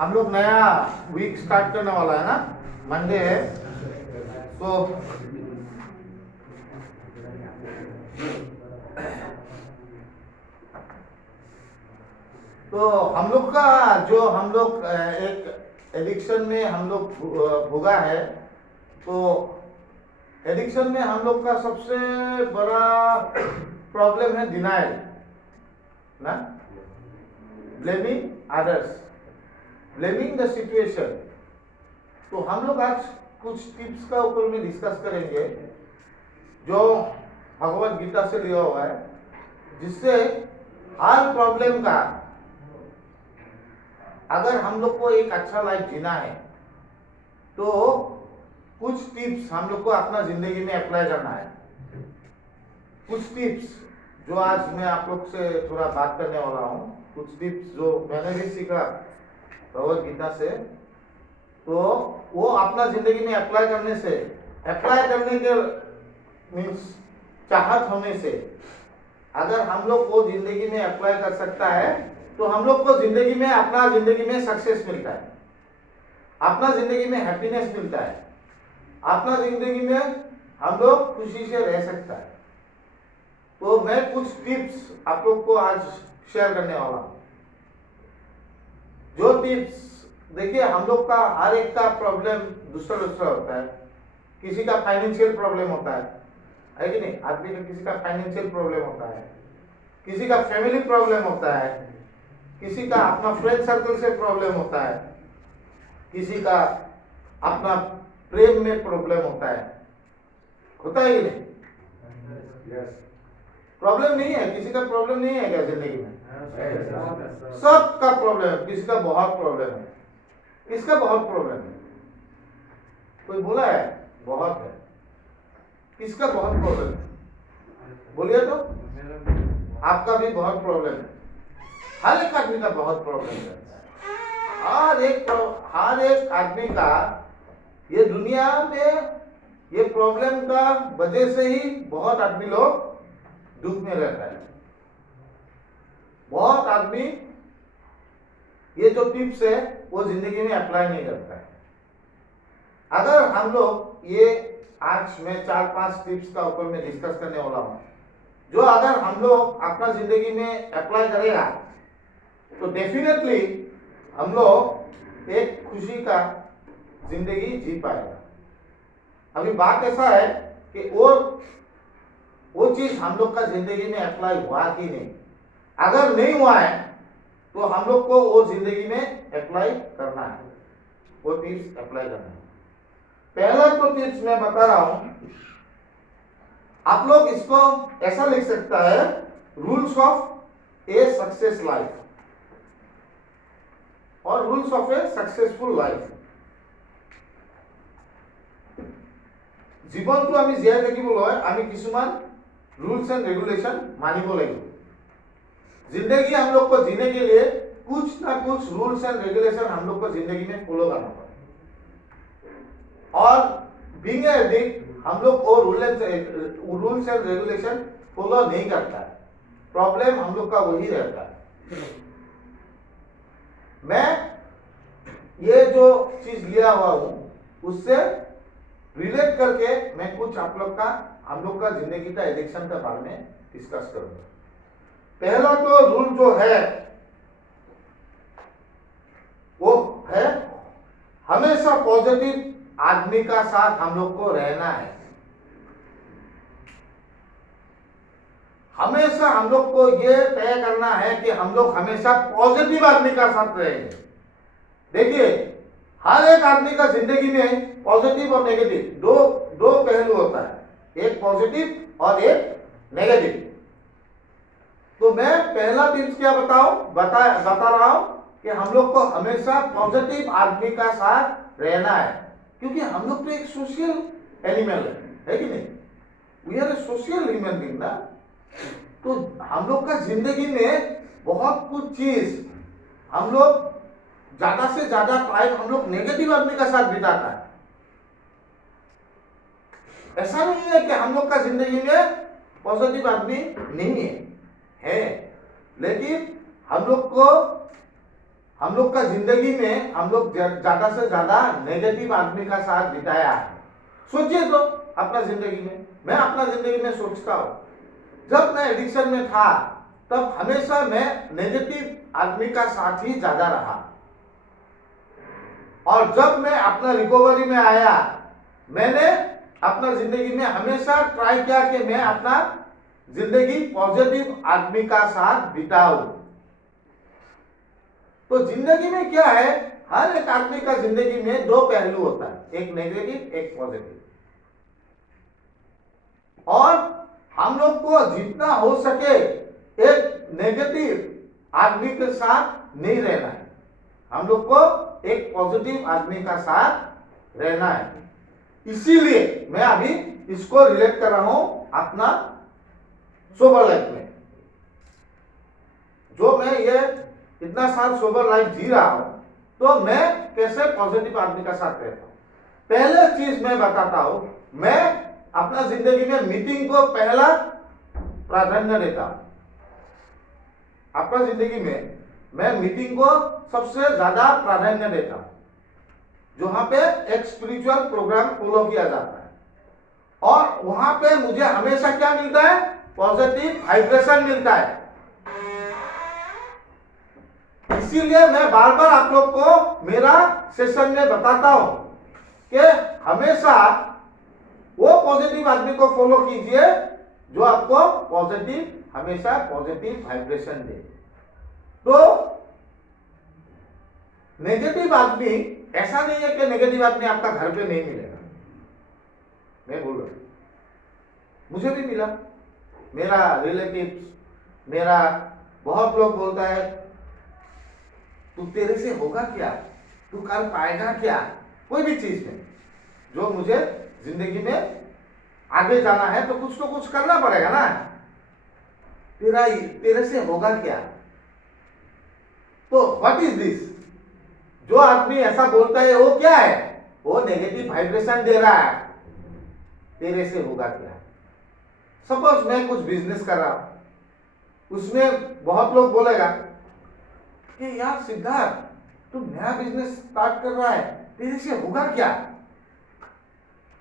हम लोग नया वीक स्टार्ट करने वाला है ना, मंडे है। तो हम लोग का जो हम लोग एक एडिक्शन में हम लोग भुगा है। तो एडिक्शन में हम लोग का सबसे बड़ा प्रॉब्लम है डिनाइल ना, blaming others, blaming the situation. तो हम लोग आज कुछ टिप्स का ऊपर में डिस्कस करेंगे जो भगवत गीता से लिया हुआ है, जिससे हर प्रॉब्लम का, अगर हम लोग को एक अच्छा लाइफ जीना है तो कुछ टिप्स हम लोग को अपना जिंदगी में अप्लाई करना है। कुछ टिप्स जो आज मैं आप लोग से थोड़ा बात करने वाला हूँ, कुछ टिप्स जो मैंने भी सीखा भगवत गीता से, तो वो अपना जिंदगी में अप्लाई करने से, अप्लाई करने के मीन्स चाहत होने से, अगर हम लोग को जिंदगी में अप्लाई कर सकता है तो हम लोग को जिंदगी में, अपना जिंदगी में सक्सेस मिलता है, अपना जिंदगी में हैप्पीनेस मिलता है, अपना जिंदगी में हम लोग खुशी से रह सकता है। तो मैं कुछ टिप्स आप लोग को आज शेयर करने वाला हूं। जो टिप्स, देखिए हम लोग का हर एक का प्रॉब्लम दूसरा दूसरा होता है। किसी का फाइनेंशियल प्रॉब्लम होता है कि नहीं, आदमी का किसी का फाइनेंशियल प्रॉब्लम होता है, किसी का फैमिली प्रॉब्लम होता है, किसी का अपना फ्रेंड सर्कल से प्रॉब्लम होता है, किसी का अपना प्रेम में प्रॉब्लम होता है कि नहीं? प्रॉब्लम नहीं है, किसी का प्रॉब्लम नहीं है क्या जिंदगी में? सबका प्रॉब्लम है, किसी का बहुत प्रॉब्लम है। किसका बहुत प्रॉब्लम है? कोई बोला है बहुत है? किसका बहुत प्रॉब्लम है? बोलिए तो। आपका भी बहुत प्रॉब्लम है, हर एक आदमी का बहुत प्रॉब्लम है। हर एक आदमी का ये दुनिया में ये प्रॉब्लम का वजह से ही बहुत आदमी लोग दुख में रहता है। बहुत आदमी ये जो टिप्स है वो जिंदगी में अप्लाई नहीं करता है। अगर हम लोग ये आज मैं 4-5 टिप्स का ऊपर में डिस्कस करने वाला हूं, जो अगर हम लोग अपना जिंदगी में अप्लाई करेगा तो डेफिनेटली हम लोग एक खुशी का जिंदगी जी पाएगा। अभी बात ऐसा है कि वो चीज हम लोग का जिंदगी में अप्लाई हुआ कि नहीं। अगर नहीं हुआ है तो हम लोग को वो जिंदगी में अप्लाई करना है, वो टिप्स अप्लाई करना है। पहला तो टिप्स मैं बता रहा हूं, आप लोग इसको ऐसा लिख सकता है, rules of a success life और rules of a successful life. জীৱনটো আমি জীয়াই থাকিবলৈ আমি কিছুমান रूल्स एंड रेगुलेशन मानिब लगे। जिंदगी हम लोग को जीने के लिए कुछ ना कुछ रूल्स एंड रेगुलेशन हम लोग को जिंदगी में फॉलो करना पड़ेगा। और बीइंग एडिक्ट हम लोग को रूल्स एंड रेगुलेशन फॉलो नहीं करता है, प्रॉब्लम हम लोग का वही रहता है। मैं ये जो चीज लिया हुआ हूं उससे रिलेट करके मैं कुछ आप लोग का, हम लोग का जिंदगी का एडिक्शन के बारे में डिस्कस करूंगा। पहला तो रूल जो है वो है, हमेशा पॉजिटिव आदमी का साथ हम लोग को रहना है। हमेशा हम लोग को ये तय करना है कि हम लोग हमेशा पॉजिटिव आदमी का साथ रहेंगे। देखिए हर एक आदमी का जिंदगी में पॉजिटिव और नेगेटिव दो पहलू होता है, एक पॉजिटिव और एक नेगेटिव। तो मैं पहला टिप्स क्या बता रहा हूं कि हम लोग को हमेशा पॉजिटिव आदमी का साथ रहना है, क्योंकि हम लोग तो एक सोशल एनिमल है कि नहीं? We are a social human being ना। तो हम लोग का जिंदगी में बहुत कुछ चीज, हम लोग ज्यादा से ज्यादा टाइम हम लोग नेगेटिव आदमी का साथ बिताता है। ऐसा नहीं है कि हम लोग का जिंदगी में पॉजिटिव आदमी नहीं है, लेकिन हम लोग को हम लोग का जिंदगी में हम लोग ज्यादा से ज्यादा नेगेटिव आदमी का साथ बिताया है। सोचिए तो अपना जिंदगी में, मैं अपना जिंदगी में सोचता हूँ, जब मैं एडिक्शन में था तब हमेशा मैं नेगेटिव आदमी का साथ ही ज्यादा रहा, और जब मैं अपना रिकवरी में आया, मैंने अपना जिंदगी में हमेशा ट्राई किया कि मैं अपना जिंदगी पॉजिटिव आदमी का साथ बिताऊं। तो जिंदगी में क्या है, हर एक आदमी का जिंदगी में दो पहलू होता है, एक नेगेटिव एक पॉजिटिव। और हम लोग को जितना हो सके एक नेगेटिव आदमी के साथ नहीं रहना है, हम लोग को एक पॉजिटिव आदमी का साथ रहना है। इसीलिए मैं अभी इसको रिलेट कर रहा हूं अपना सोबर लाइफ में। जो मैं ये इतना साल सोबर लाइफ जी रहा हूं, तो मैं कैसे पॉजिटिव आदमी का साथ रहता हूं। पहले चीज मैं बताता हूं, मैं अपना जिंदगी में मीटिंग को पहला प्राधान्य देता हूं। अपना जिंदगी में मैं मीटिंग को सबसे ज्यादा प्राधान्य देता हूं, जहां पे एक स्पिरिचुअल प्रोग्राम फॉलो किया जाता है, और वहां पे मुझे हमेशा क्या मिलता है, पॉजिटिव वाइब्रेशन मिलता है। इसीलिए मैं बार बार आप लोग को मेरा सेशन में बताता हूं कि हमेशा वो पॉजिटिव आदमी को फॉलो कीजिए जो आपको पॉजिटिव, हमेशा पॉजिटिव वाइब्रेशन दे। तो नेगेटिव आदमी, ऐसा नहीं है कि नेगेटिव आदमी आपका घर पे नहीं मिलेगा, मैं बोल रहा हूं, मुझे भी मिला, मेरा रिलेटिव्स, मेरा बहुत लोग बोलता है तू, तेरे से होगा क्या, तू कर पाएगा क्या, कोई भी चीज में जो मुझे जिंदगी में आगे जाना है तो कुछ करना पड़ेगा ना, तेरे से होगा क्या। तो व्हाट इज दिस, जो आदमी ऐसा बोलता है वो क्या है, वो नेगेटिव वाइब्रेशन दे रहा है, तेरे से होगा क्या। सपोज मैं कुछ बिजनेस कर रहा हूं, उसमें बहुत लोग बोलेगा कि यार सिद्धार्थ, तू नया बिजनेस स्टार्ट कर रहा है, तेरे से होगा क्या,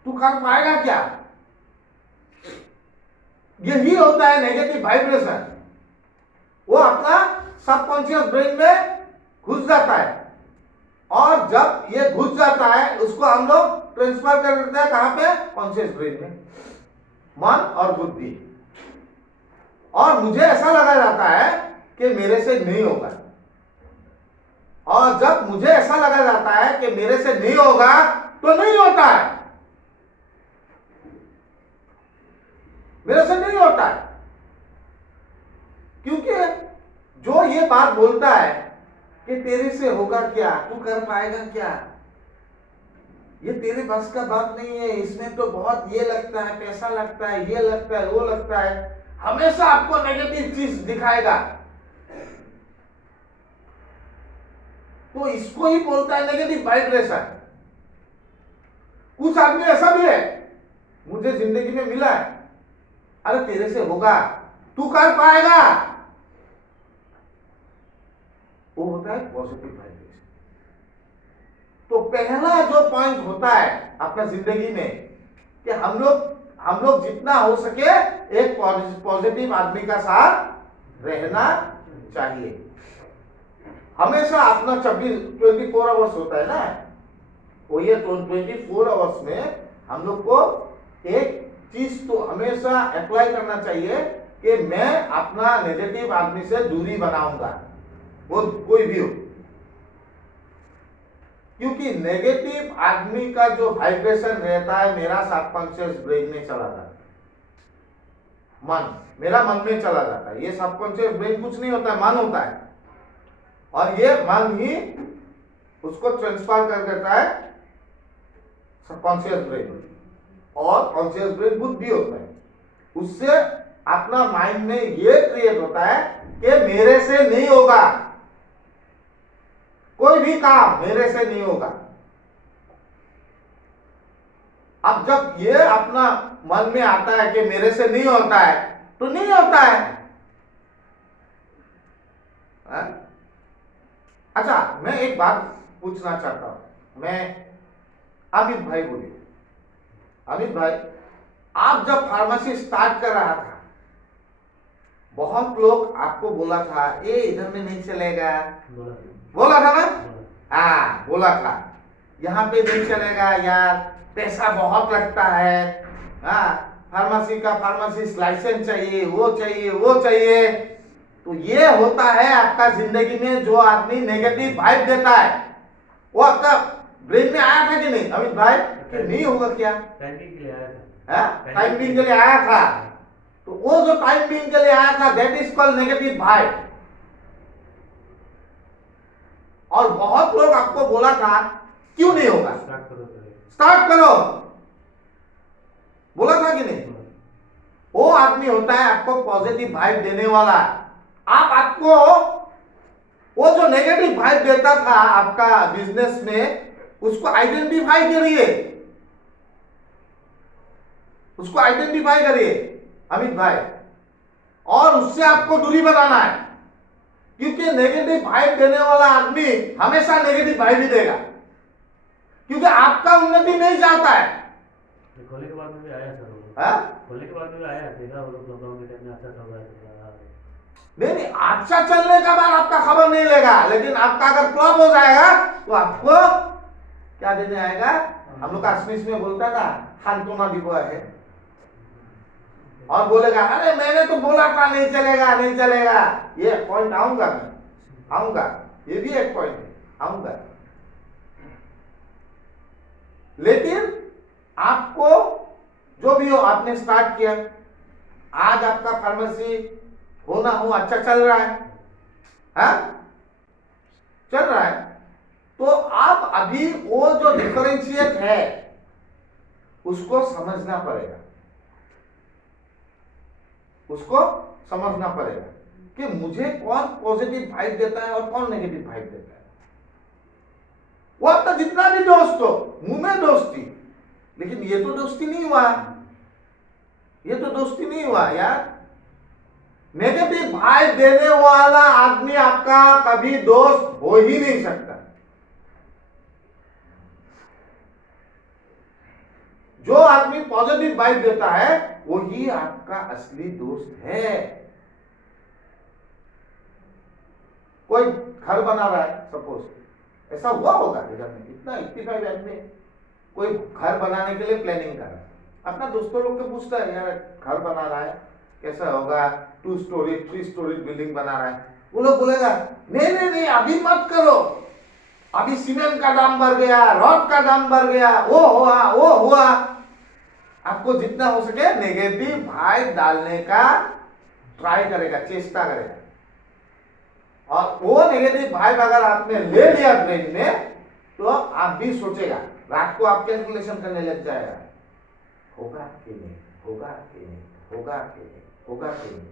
तू कर पाएगा क्या। यही होता है नेगेटिव वाइब्रेशन, वो अपना सबकॉन्शियस ब्रेन में घुस जाता है, और जब ये घुस जाता है उसको हम लोग ट्रांसफर कर देते हैं कहां पे, कॉन्शियस ब्रेन में, मन और बुद्धि। और मुझे ऐसा लगा जाता है कि मेरे से नहीं होगा, और जब मुझे ऐसा लगा जाता है कि मेरे से नहीं होगा तो नहीं होता है, मेरे से नहीं होता है। क्योंकि जो ये बात बोलता है कि तेरे से होगा क्या, तू कर पाएगा क्या, ये तेरे बस का बात नहीं है, इसमें तो बहुत ये लगता है, पैसा लगता है, ये लगता है, वो लगता है, हमेशा आपको नेगेटिव चीज दिखाएगा। तो इसको ही बोलता है नेगेटिव वाइब्रेशन। कुछ आदमी ऐसा भी है, मुझे जिंदगी में मिला है, अरे तेरे से होगा, तू कर पाएगा, वो होता है पॉजिटिव वाइब्रेशन। तो पहला जो पॉइंट होता है अपना जिंदगी में कि हम लोग जितना हो सके एक पॉजिटिव आदमी का साथ रहना चाहिए। हमेशा अपना 24 आवर्स होता है ना, वो ये 24 आवर्स में हम लोग को एक चीज तो हमेशा अप्लाई करना चाहिए कि मैं अपना नेगेटिव आदमी से दूरी बनाऊंगा, वो कोई भी हो। क्योंकि नेगेटिव आदमी का जो वाइब्रेशन रहता है मेरा सबकॉन्शियस ब्रेन में चला जाता है, मेरा मन में चला जाता है। ये सबकॉन्शियस ब्रेन कुछ नहीं होता है, मन होता है, और ये मन ही उसको ट्रांसफर कर देता है सबकॉन्शियस ब्रेन, और कॉन्शियस ब्रेन बुद्धि होता है। उससे अपना माइंड में ये क्रिएट होता है कि मेरे से नहीं होगा, कोई भी काम मेरे से नहीं होगा। अब जब ये अपना मन में आता है कि मेरे से नहीं होता है, तो नहीं होता है। अच्छा, मैं एक बात पूछना चाहता हूं। मैं अमित भाई बोलिए। अमित भाई, आप जब फार्मेसी स्टार्ट कर रहा था, बहुत लोग आपको बोला था ये इधर में नहीं चलेगा, बोला था ना? हाँ, बोला था यहाँ पे नहीं चलेगा यार, पैसा बहुत लगता है, हाँ, फार्मेसी का फार्मेसिस्ट लाइसेंस चाहिए, वो चाहिए, वो चाहिए। तो ये होता है आपका जिंदगी में जो आदमी नेगेटिव वाइब देता है, वो आपका ब्रेन में आया था कि नहीं अमित भाई? कि नहीं होगा क्या? टाइमिंग के लिए आया था। टाइम बीइंग के लिए आया था। तो वो जो टाइम बीइंग के लिए आया था, that is called negative vibe. और बहुत लोग आपको बोला था क्यों नहीं होगा, स्टार्ट करो, बोला था कि नहीं? वो आदमी होता है आपको पॉजिटिव वाइब देने वाला। आपको वो जो नेगेटिव वाइब देता था आपका बिजनेस में, उसको आइडेंटिफाई करिए, उसको आइडेंटिफाई करिए अमित भाई, और उससे आपको दूरी बनाना है। क्योंकि नेगेटिव वाइब देने वाला आदमी हमेशा नेगेटिव वाइब ही देगा, क्योंकि आपका उन्नति नहीं चाहता है। खोलने के बाद में भी आया सर, खोलने के बाद में भी आया, देखा वो लोग लॉकडाउन के टाइम में अच्छा चल रहा है। नहीं, अच्छा चलने का बाद आपका खबर नहीं लेगा, लेकिन आपका अगर फ्लॉप हो जाएगा तो आपको क्या देने आएगा? हम लोग काश्मीर में बोलता था हांतोना दिबो है, और बोलेगा अरे मैंने तो बोला था नहीं चलेगा, नहीं चलेगा। ये पॉइंट आऊंगा, मैं आऊंगा, ये भी एक पॉइंट है, आऊंगा। लेकिन आपको जो भी हो, आपने स्टार्ट किया, आज आपका फार्मेसी हो ना हो अच्छा चल रहा है, चल रहा है। तो आप अभी वो जो डिफरेंशिएट है उसको समझना पड़ेगा, उसको समझना पड़ेगा कि मुझे कौन पॉजिटिव वाइब देता है और कौन नेगेटिव वाइब देता है। वो आपका जितना भी दोस्त हो, मुंह में दोस्ती, लेकिन ये तो दोस्ती नहीं हुआ, ये तो दोस्ती नहीं हुआ यार। नेगेटिव वाइब देने वाला आदमी आपका कभी दोस्त हो ही नहीं सकता। जो आदमी पॉजिटिव वाइब देता है वही आपका असली दोस्त है। कोई घर बना रहा है, सपोज, ऐसा हुआ होगा इधर में, इतना 85 आदमी कोई घर बनाने के लिए प्लानिंग कर रहा है, अपना दोस्तों लोग को पूछता है यार घर बना रहा है कैसा होगा, 2 स्टोरी 3 स्टोरी बिल्डिंग बना रहा है। वो लोग बोलेगा नहीं नहीं नहीं अभी मत करो, अभी सीमेंट का दाम बढ़ गया, रॉड का दाम बढ़ गया, वो हुआ वो हुआ। आपको जितना हो सके नेगेटिव वाइब डालने का ट्राई करेगा, चेष्टा करेगा। और वो नेगेटिव वाइब अगर आपने ले लिया ब्रेन में, तो आप भी सोचेगा, रात को आप कैलकुलेशन करने लग जाएगा, होगा कि नहीं, होगा कि नहीं, होगा कि नहीं, होगा कि नहीं।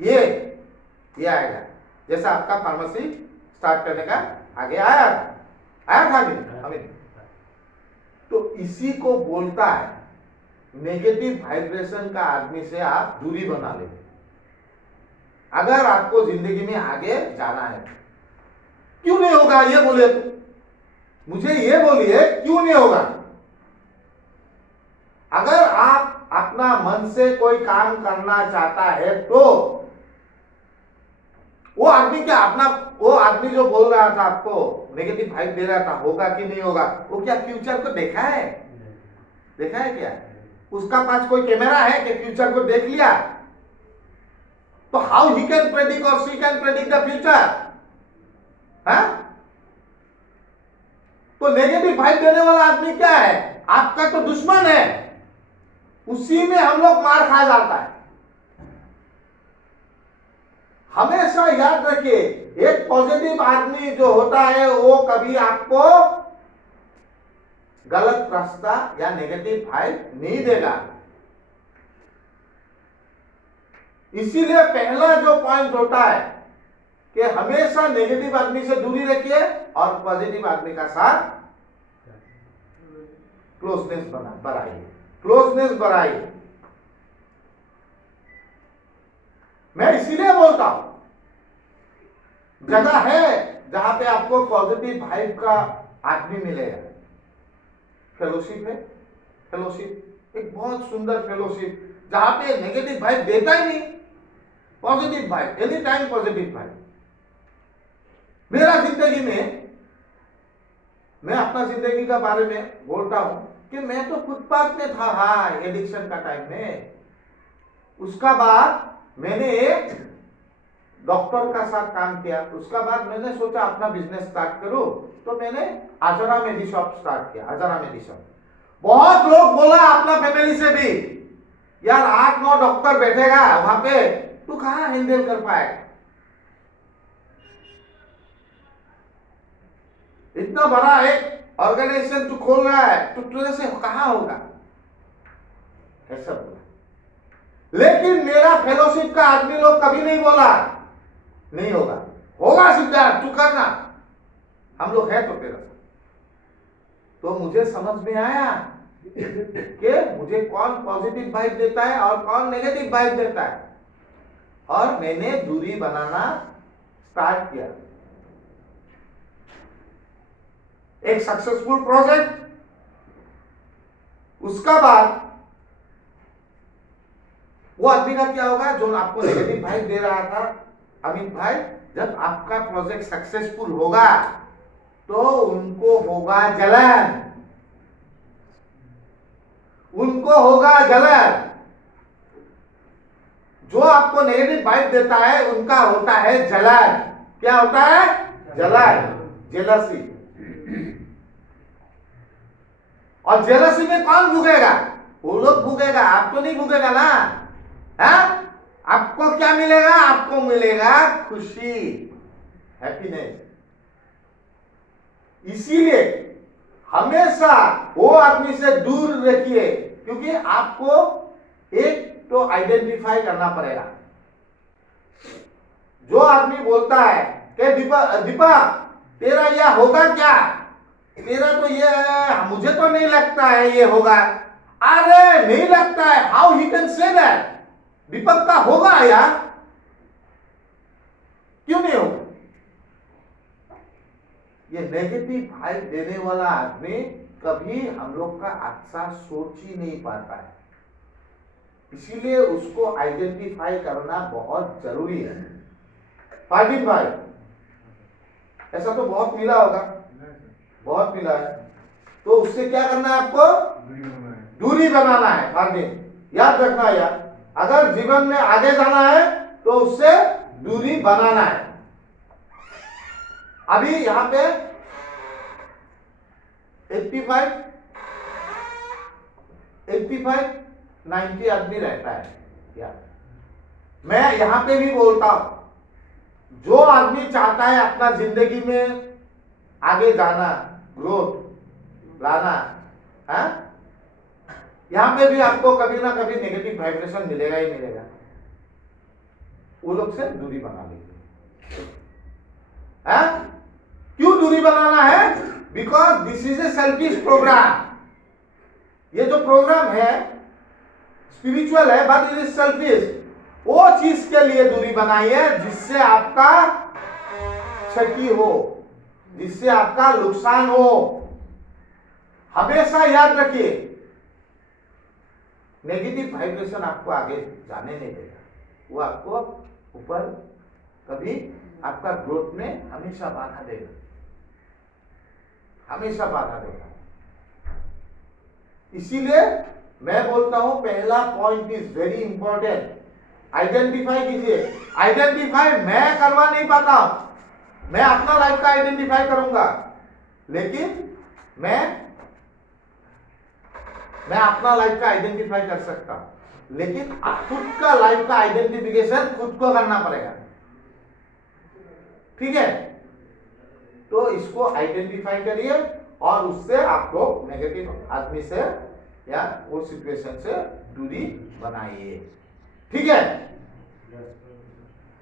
ये आएगा। जैसा आपका फार्मेसी स्टार्ट करने का आगे आया था कि नहीं अमित? तो इसी को बोलता है नेगेटिव वाइब्रेशन का आदमी से आप दूरी बना ले, अगर आपको जिंदगी में आगे जाना है। क्यों नहीं होगा ये बोले, मुझे ये बोलिए क्यों नहीं होगा? अगर आप अपना मन से कोई काम करना चाहता है तो वो आदमी क्या अपना, वो आदमी जो बोल रहा था आपको नेगेटिव वाइब दे रहा था, होगा कि नहीं होगा, वो क्या फ्यूचर को देखा है? देखा है क्या? उसका पास कोई कैमरा है कि फ्यूचर को देख लिया? तो हाउ ही कैन प्रेडिक्ट और she can predict the future? तो नेगेटिव वाइब देने वाला आदमी क्या है? आपका तो दुश्मन है, उसी में हम लोग मार खा जाता है। हमेशा याद रखिए, एक पॉजिटिव आदमी जो होता है वो कभी आपको गलत रास्ता या नेगेटिव वाइब नहीं देगा। इसीलिए पहला जो पॉइंट होता है कि हमेशा नेगेटिव आदमी से दूरी रखिए और पॉजिटिव आदमी का साथ क्लोजनेस बढ़ाइए, क्लोजनेस बढ़ाइए। मैं इसीलिए बोलता हूं, जगह है जहां पे आपको पॉजिटिव वाइब का आदमी मिलेगा। फेलोशिप है, फेलोशिप एक बहुत सुंदर फेलोशिप जहां पे नेगेटिव वाइब देता ही नहीं, positive vibe, any time positive vibe. मेरा जिंदगी में, मैं अपना जिंदगी का बारे में बोलता हूं कि मैं तो फुटपाथ में था, हाँ, एडिक्शन का टाइम में। उसका बाद मैंने एक डॉक्टर का साथ काम किया। उसका बाद मैंने सोचा अपना बिजनेस स्टार्ट करूं, तो मैंने आजरा मेडी शॉप स्टार्ट किया, आजरा मेडी शॉप। बहुत लोग बोला अपना फैमिली से भी, यार 8-9 डॉक्टर बैठेगा वहां पे, तू कहां हैंडल कर पाएगा, इतना बड़ा एक ऑर्गेनाइजेशन तू खोल रहा है, तो तुझे से कहां होगा, ऐसा बोला। लेकिन मेरा फेलोशिप का आदमी लोग कभी नहीं बोला नहीं होगा, होगा सिद्धार्थ, तू करना, हम लोग है तो तेरा। तो मुझे समझ में आया कि मुझे कौन पॉजिटिव वाइब देता है और कौन नेगेटिव वाइब देता है, और मैंने दूरी बनाना स्टार्ट किया। एक सक्सेसफुल प्रोजेक्ट, उसका बाद वो आदमी का क्या होगा जो आपको नेगेटिव वाइब दे रहा था, अमित भाई, जब आपका प्रोजेक्ट सक्सेसफुल होगा तो उनको होगा जलन, उनको होगा जलन। जो आपको नेगेटिव वाइब देता है उनका होता है जलन। क्या होता है? जलन, जेलसी। और जेलसी में कौन भुगेगा? वो लोग भुगेगा, आप तो नहीं भुगेगा ना, है? आपको क्या मिलेगा? आपको मिलेगा खुशी, हैप्पीनेस। इसीलिए हमेशा वो आदमी से दूर रखिए, क्योंकि आपको एक तो आइडेंटिफाई करना पड़ेगा। जो आदमी बोलता है कि दीपक तेरा यह होगा क्या, तेरा तो ये, मुझे तो नहीं लगता है ये होगा। अरे नहीं लगता है, how he can say that? Deepak का होगा यार, क्यों नहीं होगा? ये नेगेटिव वाइब देने वाला आदमी कभी हम लोग का अच्छा सोच ही नहीं पाता है, इसीलिए उसको आइडेंटिफाई करना बहुत जरूरी है। फाजिल भाई, ऐसा तो बहुत मिला होगा, बहुत मिला है, तो उससे क्या करना है आपको? दूरी बनाना है। फाजिल याद रखना यार, अगर जीवन में आगे जाना है तो उससे दूरी बनाना है। अभी यहां पे 85, 90 आदमी रहता है यार। मैं यहां पे भी बोलता हूं, जो आदमी चाहता है अपना जिंदगी में आगे जाना, ग्रोथ लाना है, यहां पे भी आपको कभी ना कभी नेगेटिव वाइब्रेशन मिलेगा ही मिलेगा। वो लोग से दूरी बना लीजिए। क्यों दूरी बनाना है? Because this is a selfish program. ये जो प्रोग्राम है स्पिरिचुअल है, बट इट इज सेल्फिश। वो चीज के लिए दूरी बनाइए जिससे आपका क्षति हो, जिससे आपका नुकसान हो। हमेशा याद रखिए, नेगेटिव वाइब्रेशन आपको आगे जाने नहीं देगा, वो आपको ऊपर कभी आपका ग्रोथ में हमेशा बाधा देगा, हमेशा बाधा देगा। इसीलिए मैं बोलता हूं पहला point is very important, identify कीजिए। आइडेंटिफाई मैं करवा नहीं पाता, मैं अपना लाइफ का आइडेंटिफाई करूंगा, लेकिन मैं अपना लाइफ का आइडेंटिफाई कर सकता हूं, लेकिन खुद का लाइफ का आइडेंटिफिकेशन खुद को करना पड़ेगा। ठीक है? तो इसको आइडेंटिफाई करिए और उससे आपको नेगेटिव आदमी से या वो सिचुएशन से दूरी बनाइए। ठीक है?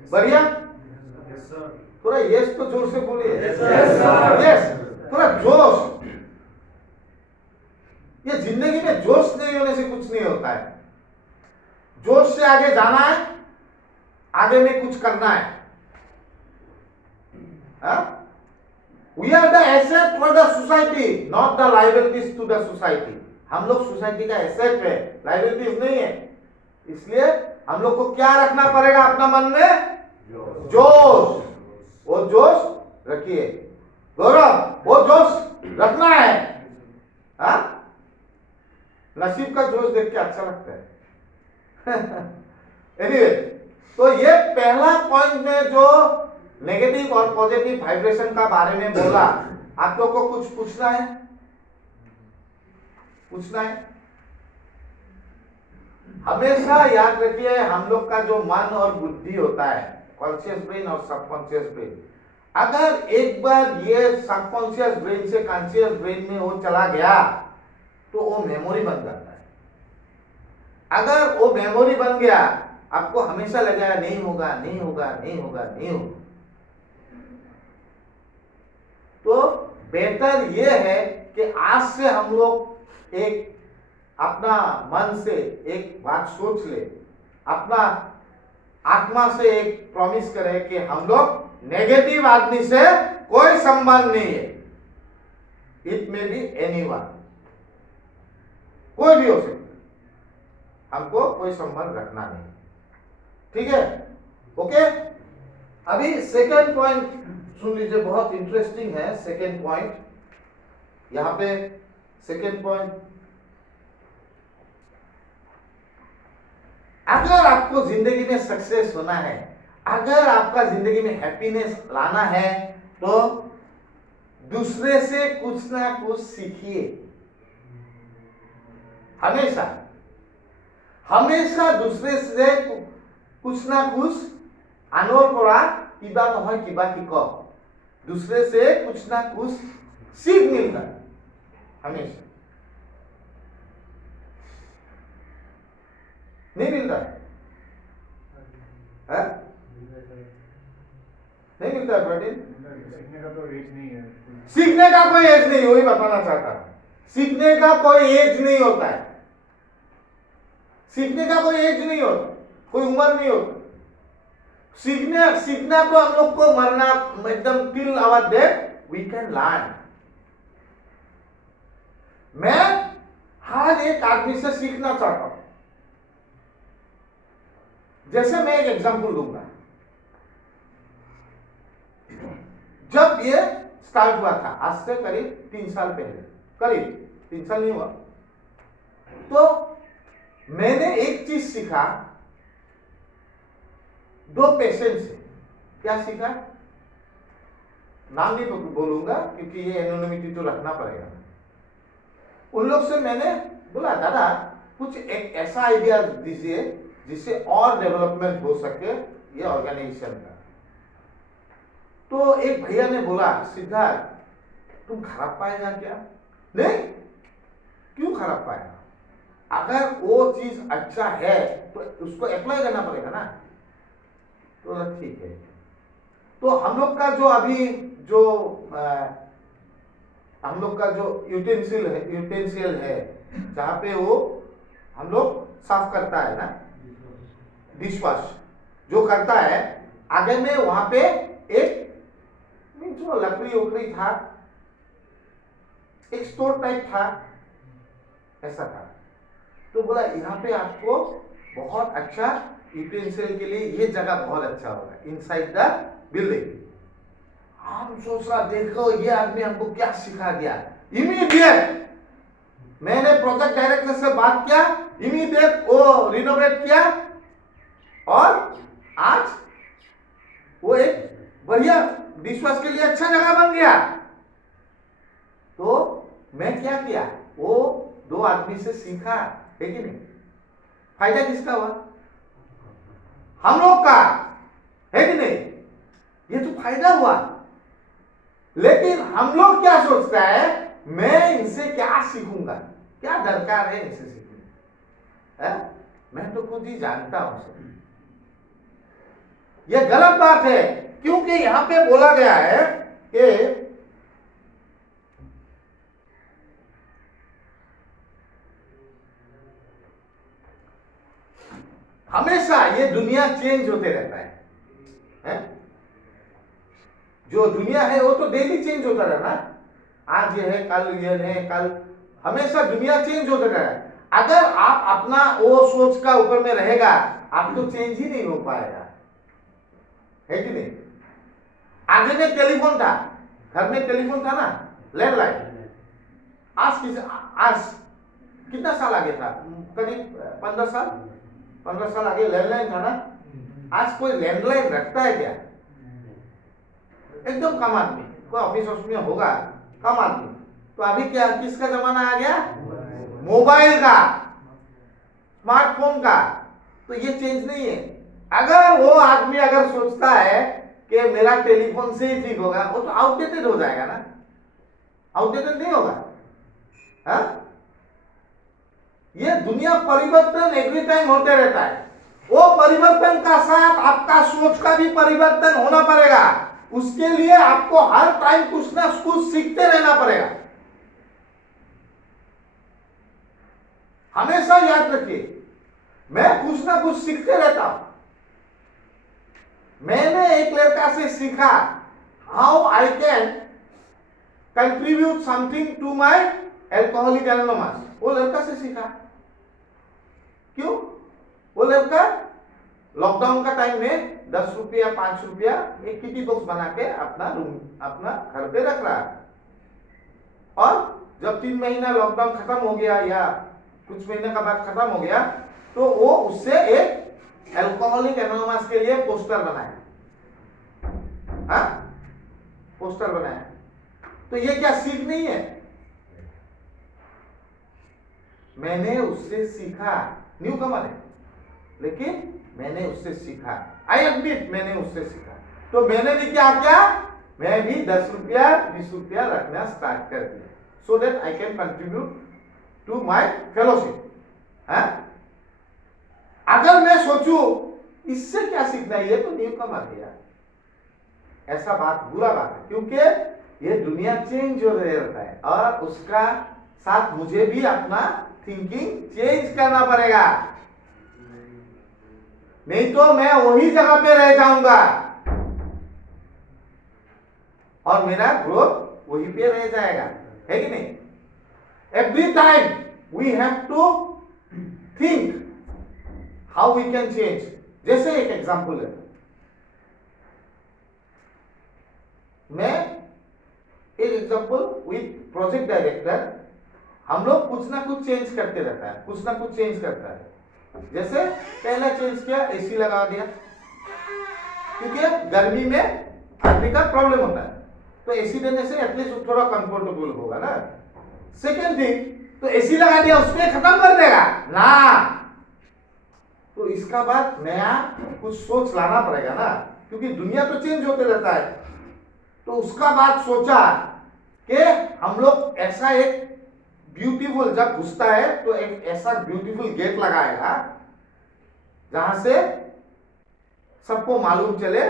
बढ़िया? थोड़ा यस तो जोर से बोलिए। यस, थोड़ा जोश। ये जिंदगी में जोश नहीं होने से कुछ नहीं होता है। जोश से आगे जाना है, आगे में कुछ करना है। We are the asset for the society, not the liabilities to the society. हम लोग सोसाइटी का एसेट है, लाइबिलिटीज नहीं है। इसलिए हम लोग को क्या रखना पड़ेगा अपना मन में? जोश। वो जोश रखिए गौरव, वो जोश रखना है। हाँ, नसीब का जोश देख के अच्छा लगता है। एनीवे, तो ये पहला पॉइंट में जो नेगेटिव और पॉजिटिव वाइब्रेशन का बारे में बोला, आप लोग को कुछ पूछना है? पूछना है? हमेशा याद रखिए, हम लोग का जो मन और बुद्धि होता है, कॉन्शियस ब्रेन और सबकॉन्शियस ब्रेन, अगर एक बार ये सबकॉन्शियस ब्रेन से कॉन्शियस ब्रेन में वो चला गया तो वो मेमोरी बन जाता है। अगर वो मेमोरी बन गया, आपको हमेशा लगेगा नहीं होगा, नहीं होगा, नहीं होगा, नहीं होगा। तो बेहतर ये है कि आज से हम लोग एक अपना मन से एक बात सोच ले, अपना आत्मा से एक प्रॉमिस करें कि हम लोग नेगेटिव आदमी से कोई संबंध नहीं है। इट मे बी एनीवन, कोई भी हो सकता, हमको कोई संबंध रखना नहीं। ठीक है? ओके, अभी सेकेंड पॉइंट सुन लीजिए, बहुत इंटरेस्टिंग है सेकेंड पॉइंट। यहां पे सेकेंड पॉइंट, अगर आपको जिंदगी में सक्सेस होना है, अगर आपका जिंदगी में हैप्पीनेस लाना है, तो दूसरे से कुछ ना कुछ सीखिए। हमेशा हमेशा दूसरे से कुछ ना कुछ आनर करा किबा নহয় किबा শিকক। दूसरे से कुछ ना कुछ सीख मिलता है हमेशा, नहीं मिलता है? नहीं मिलता है प्रोटीन? सीखने का तो एज नहीं है। सीखने का कोई एज नहीं, वही बताना चाहता हूं। सीखने का कोई एज नहीं होता है। सीखने का कोई एज नहीं होता, कोई उम्र नहीं होता। सीखना तो हम लोग को मरना एकदम till our death we can learn. मैं हर एक आदमी से सीखना चाहता हूं। जैसे मैं एक एग्जांपल दूंगा, जब ये स्टार्ट हुआ था आज से करीब 3 साल पहले, करीब 3 साल नहीं हुआ, तो मैंने एक चीज सीखा 2 पेशेंट से। क्या सीखा? नाम नहीं बोलूंगा क्योंकि ये एनोनिमिटी तो रखना पड़ेगा। उन लोग से मैंने बोला, दादा कुछ एक ऐसा आइडिया दीजिए जिससे और डेवलपमेंट हो सके ये ऑर्गेनाइजेशन का। तो एक भैया ने बोला, सिद्धार्थ तुम खराब पाएगा क्या? नहीं, क्यों खराब पाएगा? अगर वो चीज अच्छा है तो उसको अप्लाई करना पड़ेगा ना। तो ठीक है। तो हम लोग का जो अभी जो हम लोग का जो यूटेंसियल है जहां पे वो हम लोग साफ करता है ना, डिश वॉश जो करता है, आगे में वहां पे एक जो लकड़ी उकड़ी था, एक स्टोर टाइप था, ऐसा था। तो बोला यहाँ पे आपको बहुत अच्छा यूटेंसिल के लिए ये जगह बहुत अच्छा होगा इनसाइड द बिल्डिंग। हम सोच रहा, देखो ये आदमी हमको क्या सिखा दिया। इमीडिएट मैंने प्रोजेक्ट डायरेक्टर से बात किया, इमीडिएट वो रिनोवेट किया और आज वो एक बढ़िया डिशवॉश के लिए अच्छा जगह बन गया। तो मैं क्या किया, वो 2 आदमी से सीखा, है कि नहीं? फायदा किसका हुआ? हम लोग का, है कि नहीं? ये तो फायदा हुआ। लेकिन हम लोग क्या सोचता है, मैं इनसे क्या सीखूंगा, क्या दरकार है इनसे सीखने? मैं तो खुद ही जानता हूं सब। यह गलत बात है, क्योंकि यहां पे बोला गया है कि हमेशा ये दुनिया चेंज होते रहता है? जो दुनिया है वो तो डेली चेंज होता रहना, आज ये है कल ये है कल, हमेशा दुनिया चेंज होता रहा है। अगर आप अपना वो सोच का ऊपर में रहेगा, आप तो चेंज ही नहीं हो पाएगा, है कि नहीं। आगे में टेलीफोन था, घर में टेलीफोन था ना, लैंडलाइन। आज कितना साल आगे था, करीब 15 साल आगे लैंडलाइन था ना। आज कोई लैंडलाइन रखता है क्या? एकदम कम आदमी, कोई ऑफिस में होगा कम आदमी। तो अभी क्या, किसका जमाना आ गया? मोबाइल का, स्मार्टफोन का। तो ये चेंज नहीं है। अगर वो आदमी अगर सोचता है कि मेरा टेलीफोन से ही ठीक होगा, वो तो आउटडेटेड हो जाएगा ना, आउटडेटेड नहीं होगा। हा? ये दुनिया परिवर्तन एवरी टाइम होते रहता है। वो परिवर्तन का साथ आपका सोच का भी परिवर्तन होना पड़ेगा। उसके लिए आपको हर टाइम कुछ ना कुछ सीखते रहना पड़ेगा। हमेशा याद रखिए, मैं कुछ ना कुछ सीखते रहता हूं। मैंने एक लड़का से सीखा how I can contribute something to my alcoholic anonymous. वो लड़का से सीखा। क्यों? वो लड़का लॉकडाउन का टाइम में 10 रुपया 5 रुपया एक किटी बॉक्स बना के अपना घर पे रख रहा है। और जब 3 महीना लॉकडाउन खत्म हो गया या कुछ महीने का बाद खत्म हो गया, तो वो उससे एक अल्कोहलिक एनोनिमस के लिए पोस्टर बनाया। हाँ, पोस्टर बनाया। तो ये क्या सीख नहीं है? मैंने उससे सीखा। न्यू कमर है, लेकिन मैंने उससे सीखा। आई एडमिट, मैंने उससे सीखा। तो मैंने भी क्या किया, मैं भी 10 रुपया 20 रुपया रखना स्टार्ट कर दिया, so that I can contribute to my fellowship. अगर मैं सोचूं इससे क्या सीखना है, ये तो न्यू कमर है यार, ऐसा बात बुरा बात है। क्योंकि ये दुनिया चेंज हो रहता है और उसका साथ मुझे भी अपना थिंकिंग चेंज करना पड़ेगा, नहीं तो मैं वही जगह पे रह जाऊंगा और मेरा ग्रोथ वहीं पे रह जाएगा, है कि नहीं। Every time we have to think how we can change. जैसे एक एग्जांपल है, मैं एक एग्जांपल विथ प्रोजेक्ट डायरेक्टर, हम लोग कुछ ना कुछ चेंज करते रहता है, कुछ ना कुछ चेंज करता है। जैसे पहला चेंज किया, एसी लगा दिया, क्योंकि गर्मी में आदमी का प्रॉब्लम होता है, तो एसी देने से एटलीस्ट थोड़ा कंफर्टेबल होगा ना। सेकेंड थिंग, तो एसी लगा दिया, उसमें खत्म कर देगा ना, तो इसका बाद नया कुछ सोच लाना पड़ेगा ना, क्योंकि दुनिया तो चेंज होते रहता है। तो उसका बाद सोचा कि हम लोग ऐसा एक ब्यूटीफुल, जब घुसता है तो एक ऐसा ब्यूटीफुल गेट लगाएगा जहां से सबको मालूम चले,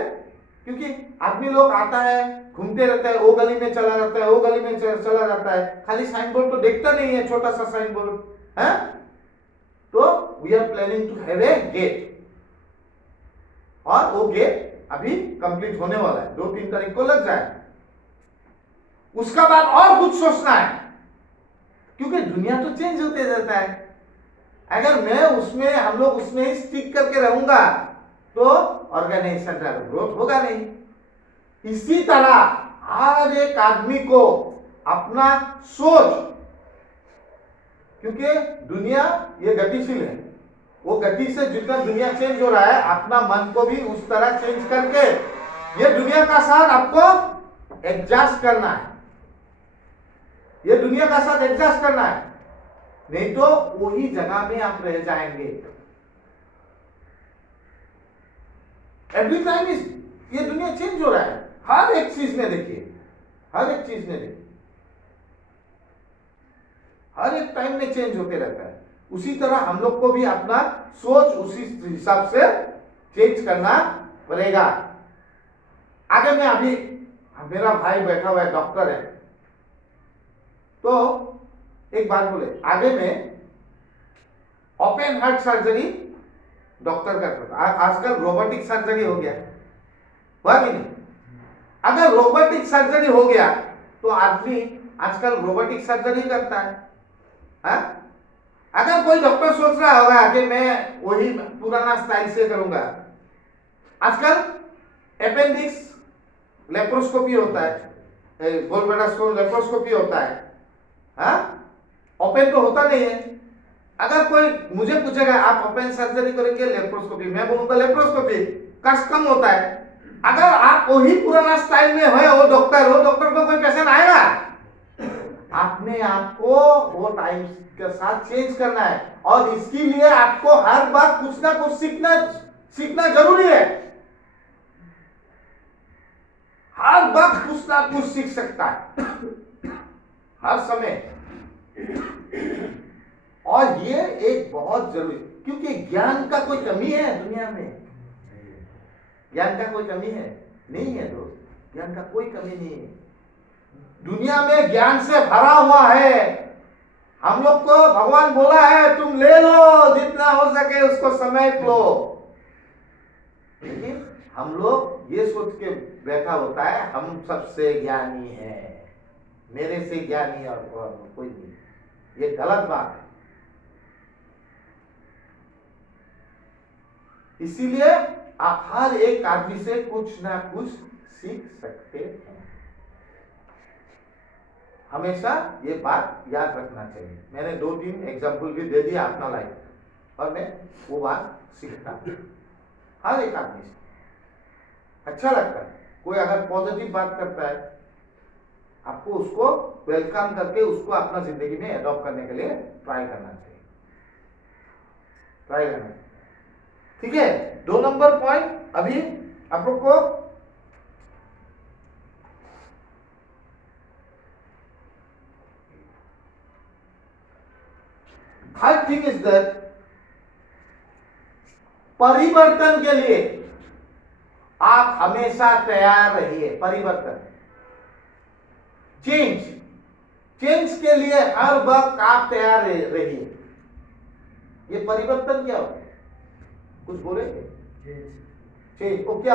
क्योंकि आदमी लोग आता है, घूमते रहता है, वो गली में चला जाता है, वो गली में चला जाता है, खाली साइन बोर्ड तो देखता नहीं है, छोटा सा साइन बोर्ड है। तो we are planning to have a gate, और वो गेट अभी कंप्लीट होने वाला है, 2-3 तारीख को लग जाए। उसका बाद और कुछ सोचना है, क्योंकि दुनिया तो चेंज होते रहता है। अगर मैं उसमें, हम लोग उसमें ही स्टिक करके रहूंगा तो ऑर्गेनाइजेशन का ग्रोथ होगा नहीं। इसी तरह हर एक आदमी को अपना सोच, क्योंकि दुनिया ये गतिशील है, वो गति से जितना दुनिया चेंज हो रहा है, अपना मन को भी उस तरह चेंज करके ये दुनिया का साथ आपको एडजस्ट करना है, ये दुनिया का साथ एडजस्ट करना है, नहीं तो वही जगह में आप रह जाएंगे। एवरी टाइम इज, ये दुनिया चेंज हो रहा है, हर एक चीज में देखिए, हर एक चीज में देखिए, हर एक टाइम में चेंज होते रहता है। उसी तरह हम लोग को भी अपना सोच उसी हिसाब से चेंज करना पड़ेगा। आगे में अभी मेरा भाई बैठा हुआ है, डॉक्टर है, तो एक बात बोले, आगे में ओपन हार्ट सर्जरी डॉक्टर करता था, आजकल रोबोटिक सर्जरी हो गया, हुआ कि नहीं। अगर रोबोटिक सर्जरी हो गया तो आदमी आजकल रोबोटिक सर्जरी करता है, हाँ? अगर कोई डॉक्टर सोच रहा होगा कि मैं वही पुराना स्टाइल से करूंगा, आजकल अपेंडिक्स लेप्रोस्कोपी होता है, गोलब्लैडर स्टोन लेप्रोस्कोपी होता है, हाँ? ओपन तो होता नहीं है। अगर कोई मुझे पूछेगा आप ओपन सर्जरी करेंगे लेप्रोस्कोपी, मैं बोलूंगा लेप्रोस्कोपी, कष्ट कम होता है। अगर आप वही पुराना स्टाइल में है वो डॉक्टर को कोई पेशेंट आएगा? आपने आपको वो टाइम के साथ चेंज करना है, और इसके लिए आपको हर बार कुछ ना कुछ सीखना जरूरी है। हर बार कुछ ना कुछ सीख सकता है हर समय, और ये एक बहुत जरूरी, क्योंकि ज्ञान का कोई कमी है दुनिया में? ज्ञान का कोई कमी है? नहीं है दोस्त, ज्ञान का कोई कमी नहीं है। दुनिया में ज्ञान से भरा हुआ है। हम लोग को भगवान बोला है तुम ले लो जितना हो सके उसको समेट लो, लेकिन हम लोग ये सोच के बैठा होता है हम सबसे ज्ञानी है, मेरे से ज्ञानी और कोई नहीं। ये गलत बात है। इसीलिए आप हर एक आदमी से कुछ ना कुछ सीख सकते हैं। हमेशा ये बात याद रखना चाहिए। मैंने 2-3 एग्जाम्पल भी दे दिया अपना लाइफ, और मैं वो बात सीखता हर एक आदमी से। अच्छा लगता है कोई अगर पॉजिटिव बात करता है, आपको उसको वेलकम करके उसको अपना जिंदगी में अडॉप्ट करने के लिए ट्राई करना चाहिए। ठीक है, 2 नंबर पॉइंट अभी आप लोग को थर्ड थिंग इज दैट परिवर्तन के लिए आप हमेशा तैयार रहिए। परिवर्तन, चेंज के लिए हर वक्त आप तैयार रहिए। ये परिवर्तन क्या होता है? कुछ बोलेंगे? चेंज वो क्या होता है?